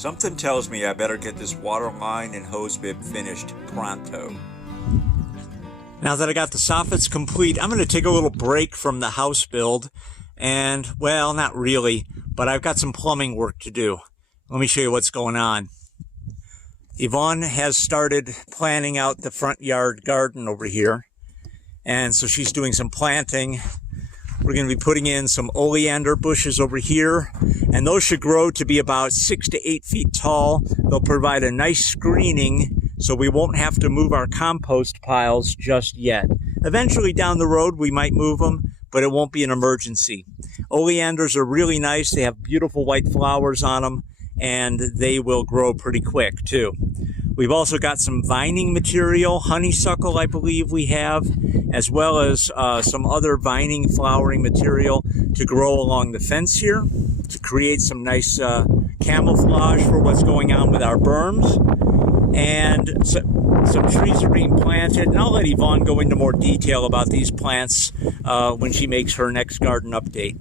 Something tells me I better get this waterline and hose bib finished pronto. Now that I got the soffits complete, I'm going to take a little break from the house build. And, well, not really, but I've got some plumbing work to do. Let me show you what's going on. Yvonne has started planning out the front yard garden over here. And so she's doing some planting. We're going to be putting in some oleander bushes over here, and those should grow to be about 6 to 8 feet tall. They'll provide a nice screening so we won't have to move our compost piles just yet. Eventually down the road we might move them, but it won't be an emergency. Oleanders are really nice. They have beautiful white flowers on them, and they will grow pretty quick too. We've also got some vining material, honeysuckle I believe we have, as well as some other vining flowering material to grow along the fence here to create some nice camouflage for what's going on with our berms. And some trees are being planted, and I'll let Yvonne go into more detail about these plants when she makes her next garden update.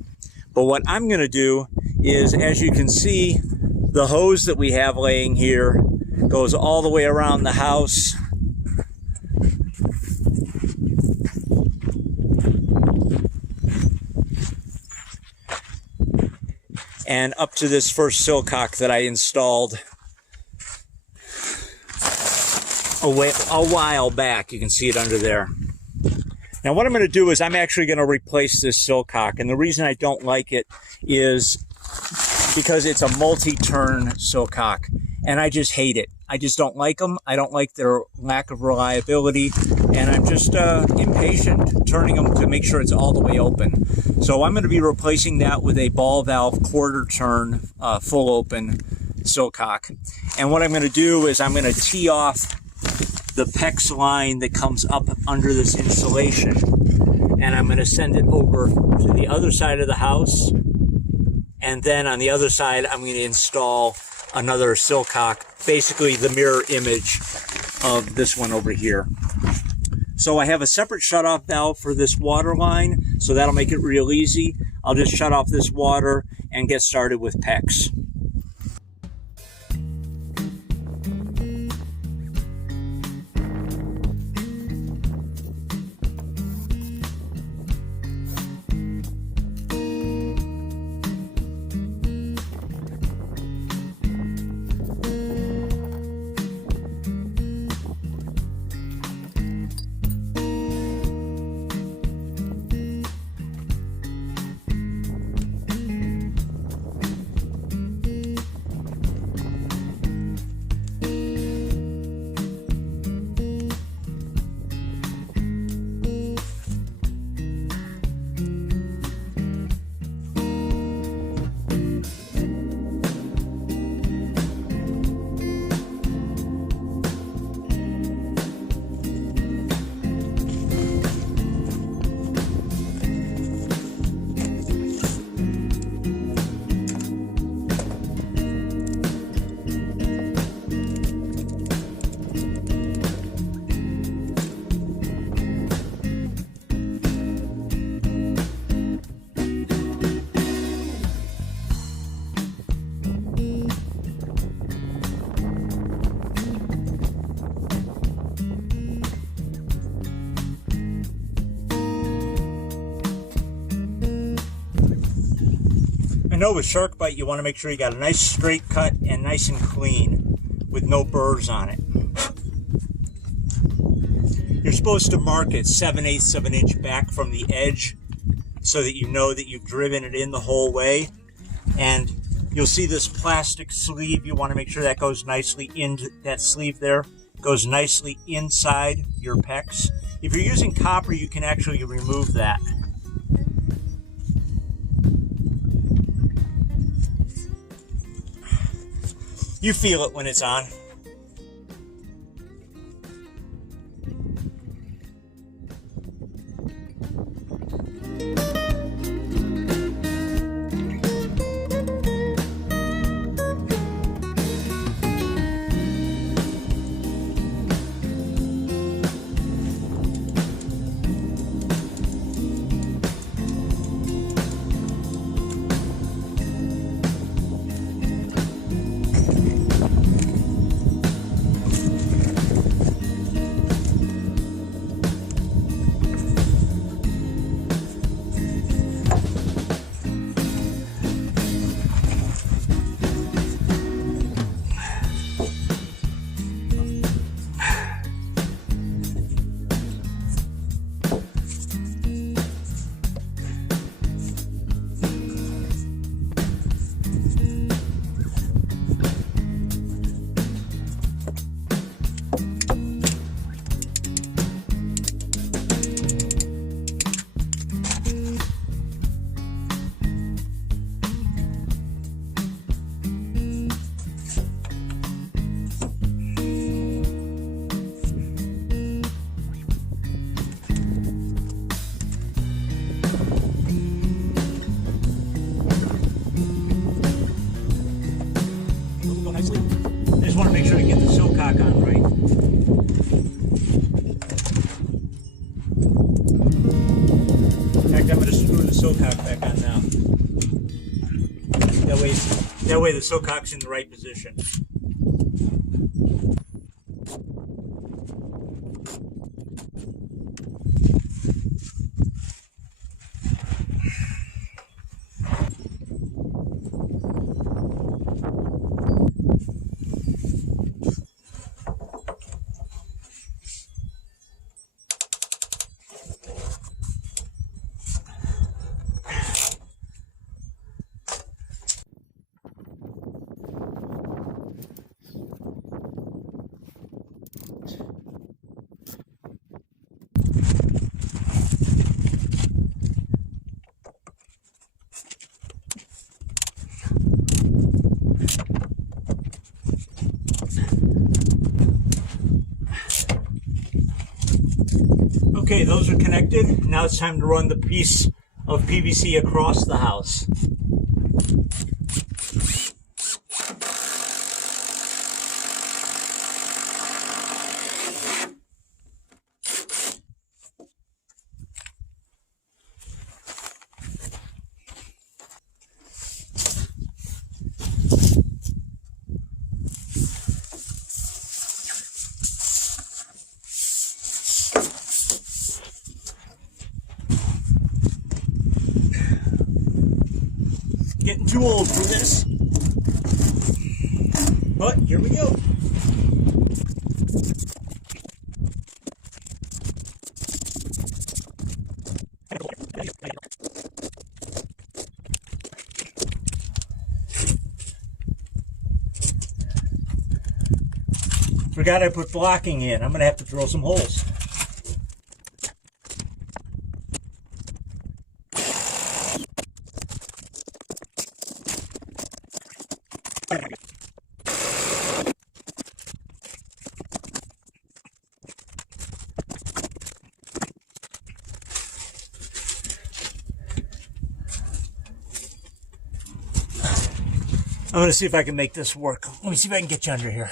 But what I'm going to do is, as you can see, the hose that we have laying here goes all the way around the house. And up to this first silcock that I installed a while back. You can see it under there. Now what I'm going to do is I'm actually going to replace this silcock, and the reason I don't like it is because it's a multi-turn silcock, and I just hate it. I just don't like them. I don't like their lack of reliability, and I'm just impatient turning them to make sure it's all the way open. So I'm going to be replacing that with a ball valve quarter turn full open silcock. And what I'm going to do is I'm going to tee off the PEX line that comes up under this insulation, and I'm going to send it over to the other side of the house, and then on the other side I'm going to install another silcock, basically the mirror image of this one over here. So I have a separate shutoff valve for this water line, so that'll make it real easy. I'll just shut off this water and get started with PEX. I know with sharkbite you want to make sure you got a nice straight cut and nice and clean with no burrs on it. You're supposed to mark it 7/8 of an inch back from the edge so that you know that you've driven it in the whole way. And you'll see this plastic sleeve. You want to make sure that goes nicely into that sleeve there. Goes nicely inside your PEX. If you're using copper, you can actually remove that. You feel it when it's on. That way the silcock's in the right position. Okay, those are connected. Now it's time to run the piece of PVC across the house. Getting too old for this. But here we go. Forgot I put blocking in. I'm going to have to drill some holes. I'm going to see if I can make this work. Let me see if I can get you under here.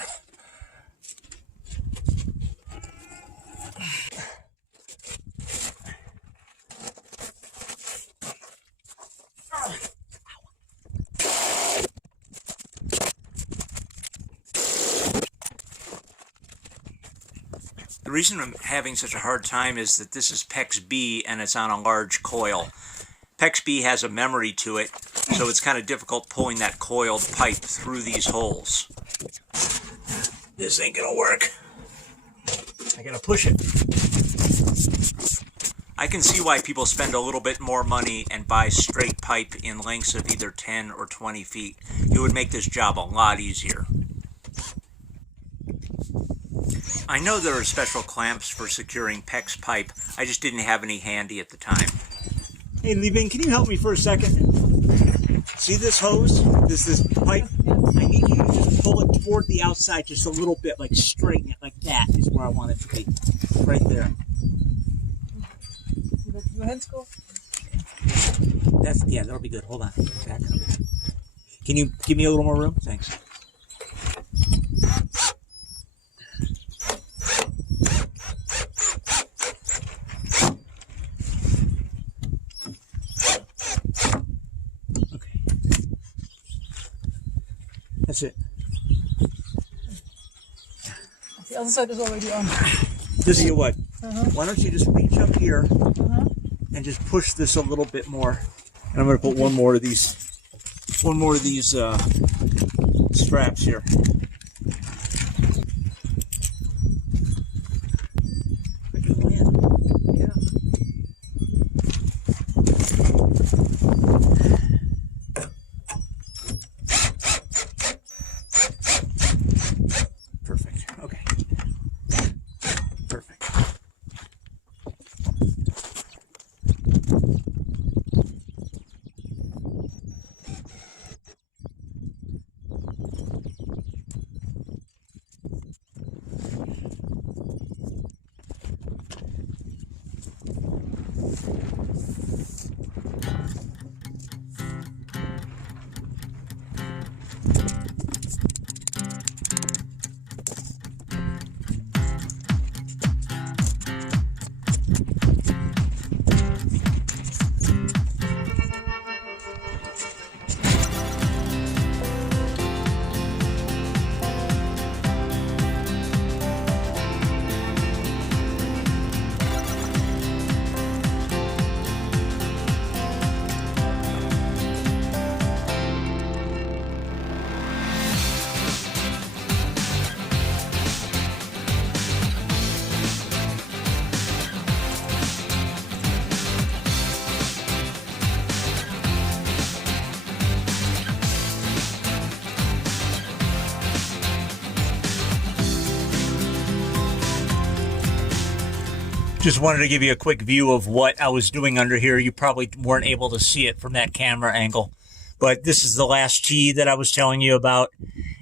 The reason I'm having such a hard time is that this is PEX B and it's on a large coil. PEX B has a memory to it, so it's kind of difficult pulling that coiled pipe through these holes. This ain't gonna work. I gotta push it. I can see why people spend a little bit more money and buy straight pipe in lengths of either 10 or 20 feet. It would make this job a lot easier. I know there are special clamps for securing PEX pipe. I just didn't have any handy at the time. Hey, Yvonne, can you help me for a second? See this hose? This pipe? I need you to just pull it toward the outside just a little bit, like straighten it like that is where I want it to be. Right there. Your hands go? Yeah, that'll be good. Hold on. Back up. Can you give me a little more room? Thanks. That's it. The other side is already on. This is what? Why don't you just reach up here and just push this a little bit more? And I'm going to put one more of these straps here. Just wanted to give you a quick view of what I was doing under here. You probably weren't able to see it from that camera angle, but this is the last tee that I was telling you about.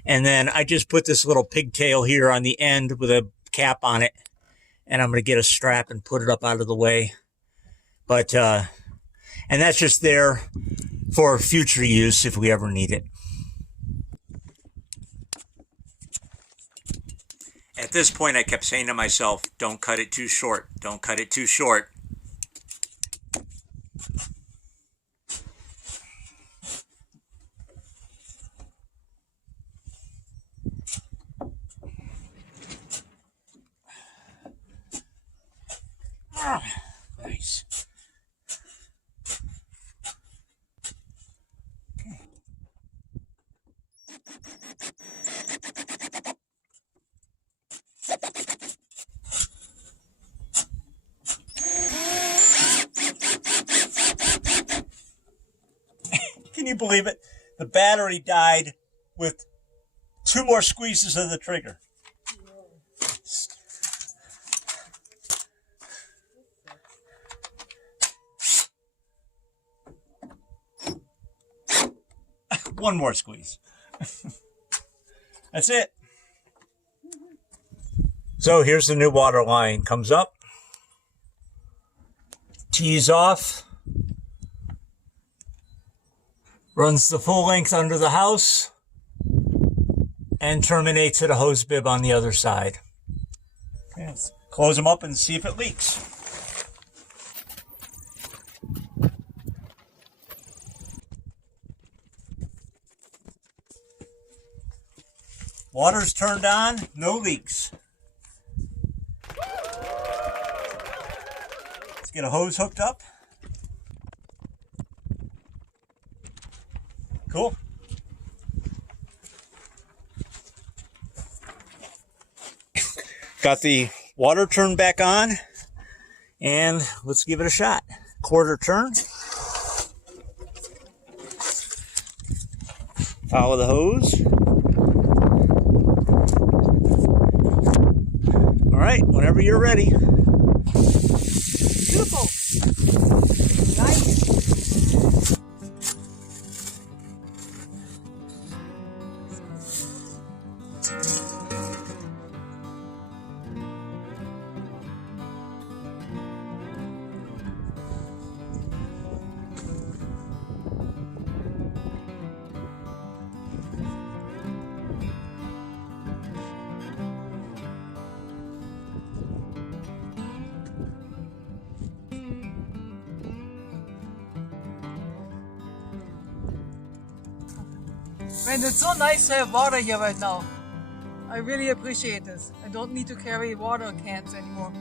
And then I just put this little pigtail here on the end with a cap on it, and I'm going to get a strap and put it up out of the way. But, and that's just there for future use if we ever need it. At this point, I kept saying to myself, don't cut it too short. Don't cut it too short. Ah, nice. Can you believe it? The battery died with 2 more squeezes of the trigger. One more squeeze. That's it. So here's the new water line. Comes up, tees off, runs the full length under the house, and terminates at a hose bib on the other side. Okay, let's close them up and see if it leaks. Water's turned on, no leaks. Let's get a hose hooked up. Cool. Got the water turned back on, and let's give it a shot. Quarter turn. Follow the hose. All right, whenever you're ready. Beautiful. Nice. Man, it's so nice to have water here right now. I really appreciate this. I don't need to carry water cans anymore.